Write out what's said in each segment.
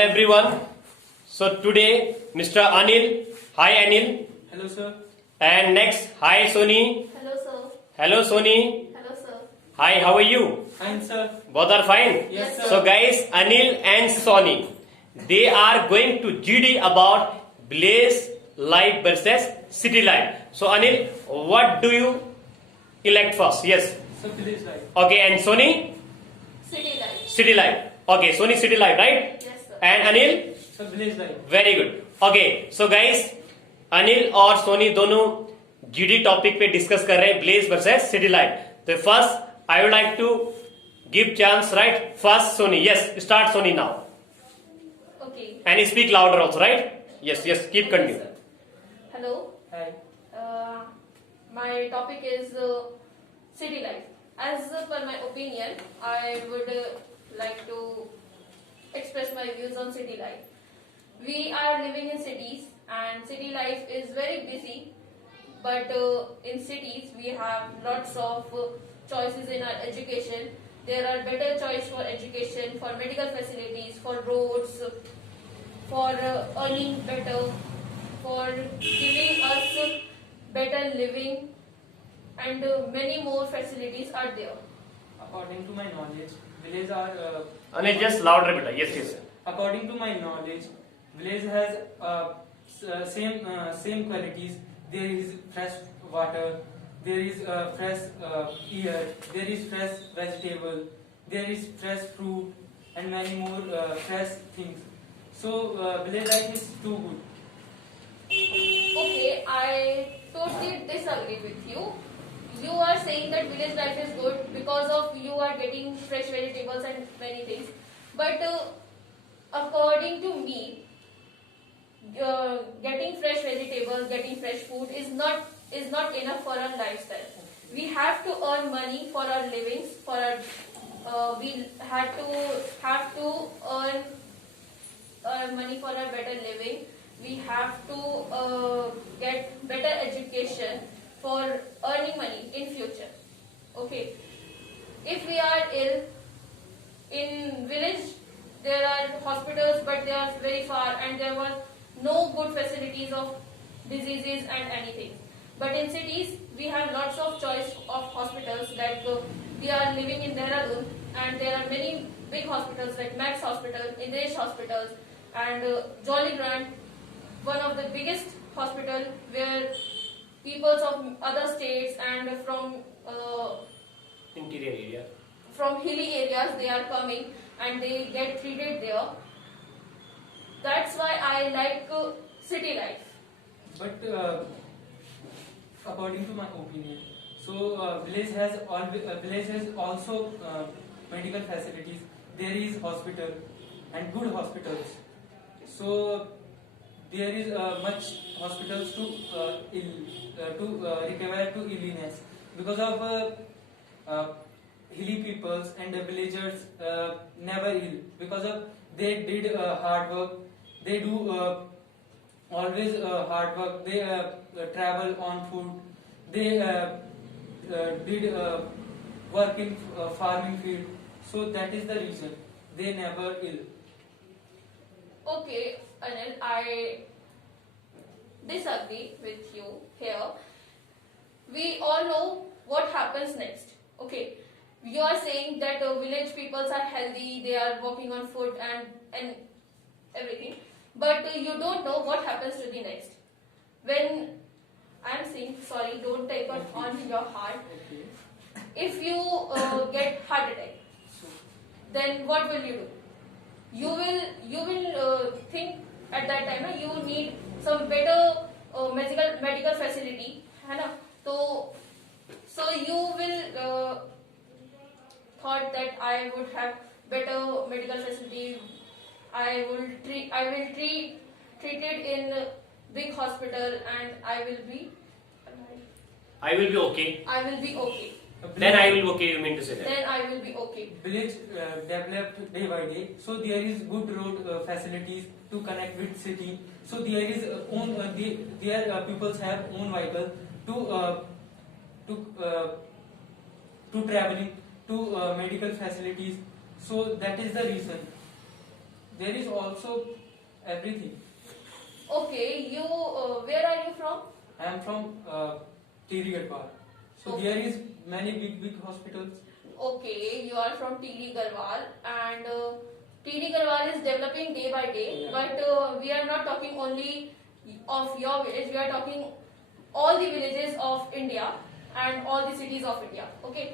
everyone. So today Mr. Anil. Hi Anil. Hello, sir. And next, hi Soni. Hello, sir. Hello Soni. Hello, sir. Hi, how are you? Fine, sir. Both are fine? Yes, sir. So guys, Anil and Soni, they are going to GD about village life versus city life. So Anil, what do you elect first? Yes. So, village life. Okay, and Soni? City life. City life. Okay, Soni city life, right? Yes, sir. And Anil? So, village life. Very good okay so guys Anil और सोनी दोनों GD topic पे discuss कर रहे हैं village versus city life. तो first I would like to give chance right first Soni. Yes start Soni now Okay. And speak louder also right. Yes yes keep continue. Hello. Hi. My topic is city life. As per my opinion, I would like to express my views on city life. We are living in cities, and city life is very busy. But in cities, we have lots of choices in our education. There are better choice for education, for medical facilities, for roads, for earning better, for giving us better living, and many more facilities are there. According to my knowledge, village are. Anil just louder बेटा. Yes yes. According to my knowledge, village has same qualities. There is fresh water. There is fresh air. There is fresh vegetable. There is fresh fruit and many more fresh things. So village life is too good. Okay, I totally disagree with you. You are saying that village life is good because of you are getting fresh vegetables and many things. But according to me, getting fresh vegetables, getting fresh food is not enough for our lifestyle. We have to earn money for our livings. For our we have to earn money for our better living. We have to get better education for earning money in future. Okay. If we are ill, in village there are hospitals, but they are very far, and there was no good facilities of diseases and anything. But in cities, we have lots of choice of hospitals. Like we are living in Dehradun, and there are many big hospitals like Max Hospital, Indiresh Hospitals, and Jolly Grant, one of the biggest hospital where people of other states and from interior area. from hilly areas they are coming and they get treated there. That's why I like city life. But according to my opinion, so village has also medical facilities. There is hospital and good hospitals. So there is much hospitals to recover to illness because of hilly peoples and the villagers never ill because of they did hard work. They do always hard work. They travel on foot. They did work in farming field. So that is the reason they never ill. Okay, Anil, I disagree with you here. We all know what happens next. Okay, you are saying that village peoples are healthy, they are walking on foot and everything, but you don't know what happens to the next. When I am saying, sorry, don't take it on your heart. Okay. If you get heart attack, then what will you do? You will think at that time na, you need some better medical facility, है ना? So you will thought that I would have better medical facility. I will treated in big hospital, and I will be okay. I will be okay. Then I will be okay. You mean to say that? Then I will be okay. Village developed day by day, so there is good road facilities to connect with city. So there is their peoples have own vehicle to traveling to medical facilities. So that is the reason there is also everything. Okay, you where are you from? I am from Tiri Garhwal. So Okay. there is many big hospitals. Okay, you are from TD Garhwal, and TD Garhwal is developing day by day. Yeah. But we are not talking only of your village. We are talking all the villages of India and all the cities of India. Okay,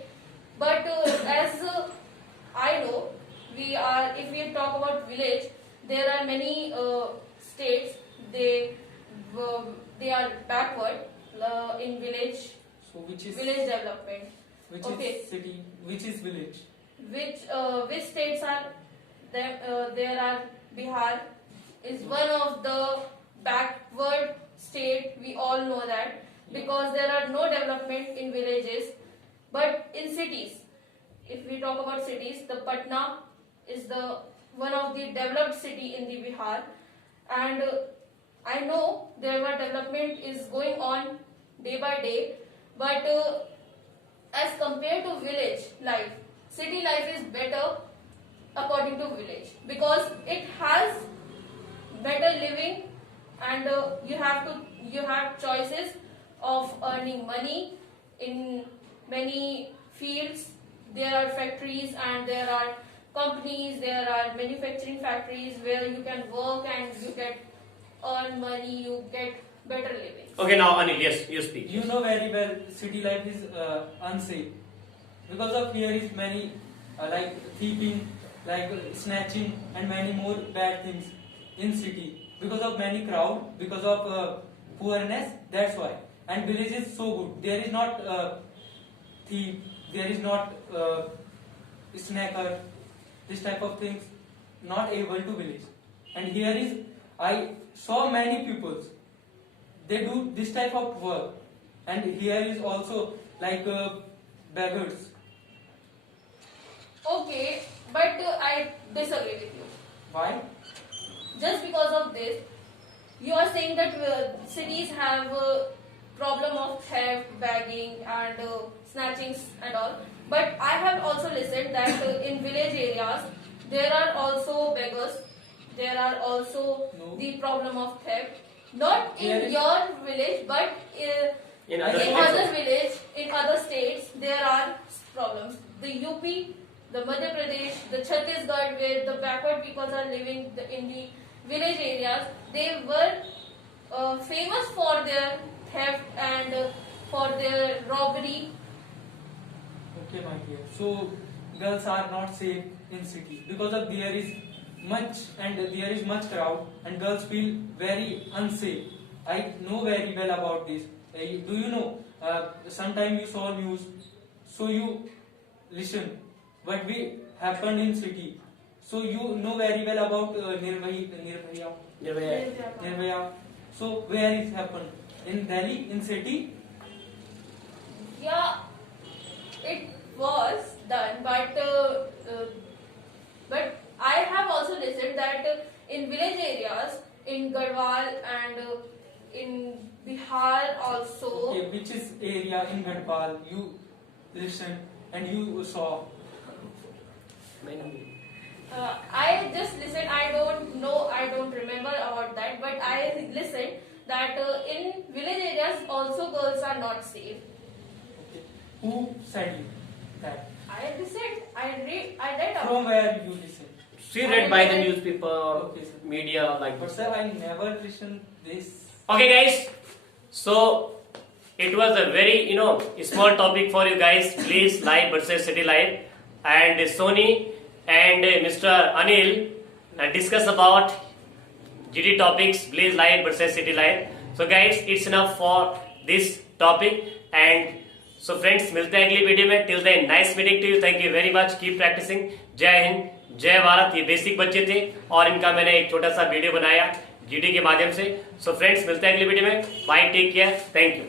but as I know, if we talk about village, there are many states. They are backward in village So which is development. Okay. is city, which is village. Which states are there? There are Bihar is one of the backward state. We all know that because there are no development in villages, but in cities. If we talk about cities, the Patna is the one of the developed city in the Bihar, and I know there were development is going on day by day, but as compared to village life, city life is better according to village because it has better living, and you have choices of earning money in many fields. There are factories and there are companies, there are manufacturing factories where you can work and you get earn money, you get better living. Okay, now Anil, yes, you speak. You know very well city life is unsafe because of here is many like thieving, like snatching and many more bad things in city because of many crowd, because of poorness. That's why. And village is so good. There is not thief. There is not snacker. This type of things not able to village. And here is I saw many people. They do this type of work, and here is also like beggars. Okay, but I disagree with you. Why? Just because of this, you are saying that cities have a problem of theft, bagging, and snatchings and all. But I have also listened that in village areas there are also beggars. There are also No. the problem of theft. Not There in is- your village, but In in other states other also. village, in other states, there are problems. The UP, the Madhya Pradesh, the Chhattisgarh, where the backward peoples are living in the village areas, they were famous for their theft and for their robbery. Okay, my dear. So girls are not safe in city because of there is much crowd and girls feel very unsafe. I know very well about this. Do you know? Sometime you saw news, so you listen what we happened in city. So you know very well about Nirbhaya. Nirbhaya. So where it happened? In Delhi, in city. Yeah, it was done, but I have also listened that in village areas, in Garhwal and in Bihar also. Okay, which is area in Gadpal you listened and you saw? I just listened. I don't know. I don't remember about that. But I listened that in village areas also girls are not safe. Okay. Who said you that? I listened. I read about. From where you listened? She read by the newspaper, Okay, sir. media, like But this. sir, I never listened this. Okay, guys. So it was a very small topic for you guys. Please life versus city life, and Sony and Mr. Anil discuss about GD topics. Please life versus city life. So guys, it's enough for this topic. And so friends, मिलते हैं अगली video में. Till then, nice meeting to you. Thank you very much. Keep practicing. जय हिंद, जय भारत. ये basic बच्चे थे और इनका मैंने एक छोटा सा वीडियो बनाया जीडी के माध्यम से. सो फ्रेंड्स, मिलते हैं अगली वीडियो में. Bye, take care, thank you.